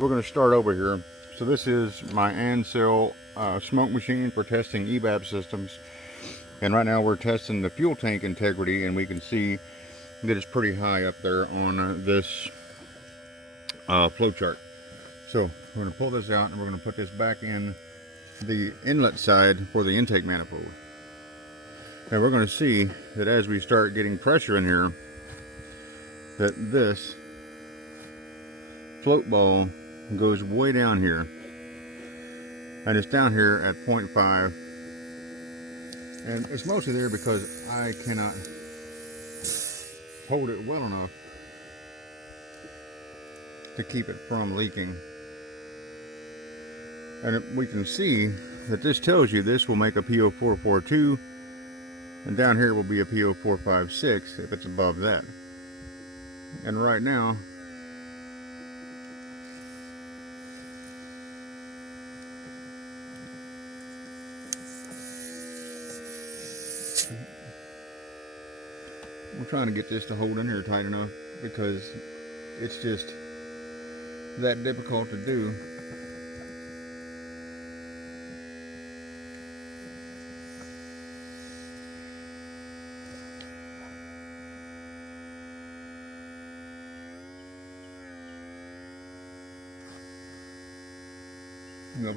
We're going to start over here. So this is my Ansel smoke machine for testing EVAP systems. And right now we're testing the fuel tank integrity, and we can see that it's pretty high up there on this flow chart. So we're going to pull this out and we're going to put this back in the inlet side for the intake manifold. And we're going to see that as we start getting pressure in here, that this float ball goes way down here, and it's down here at 0.5, and it's mostly there because I cannot hold it well enough to keep it from leaking. And we can see that this tells you this will make a PO442, and down here will be a PO456 if it's above that. And right now we're trying to get this to hold in here tight enough because it's just that difficult to do.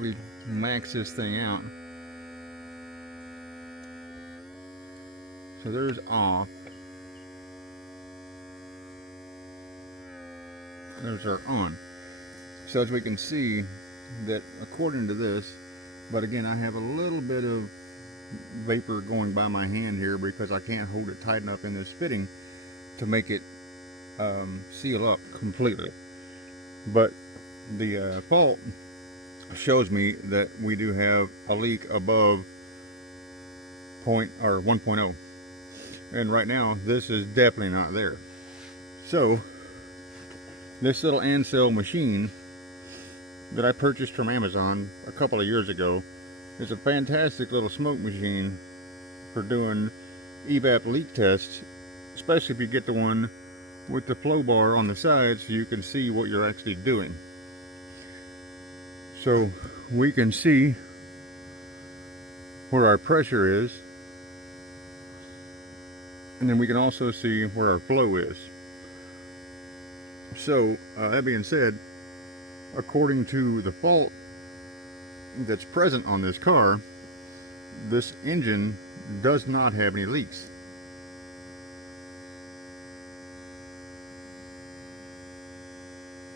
We max this thing out. So there's off. There's our on. So as we can see that according to this, but again I have a little bit of vapor going by my hand here because I can't hold it tight enough in this fitting to make it seal up completely. But the fault shows me that we do have a leak above 1.0, and right now this is definitely not there. So this little Ansel machine that I purchased from Amazon a couple of years ago is a fantastic little smoke machine for doing EVAP leak tests, especially if you get the one with the flow bar on the side so you can see what you're actually doing. So we can see where our pressure is, and then we can also see where our flow is. So that being said, according to the fault that's present on this car, this engine does not have any leaks.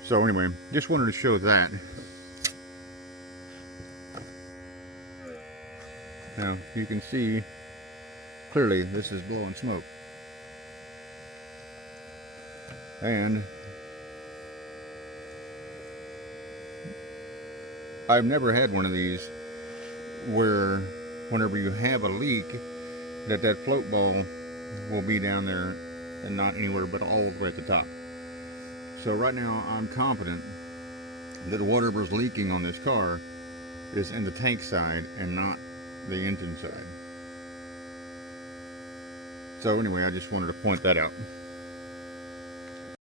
So anyway, just wanted to show that. Now you can see clearly this is blowing smoke, and I've never had one of these where whenever you have a leak that float ball will be down there and not anywhere but all the way at the top. So right now I'm confident that whatever's leaking on this car is in the tank side and not the engine side. So anyway, I just wanted to point that out.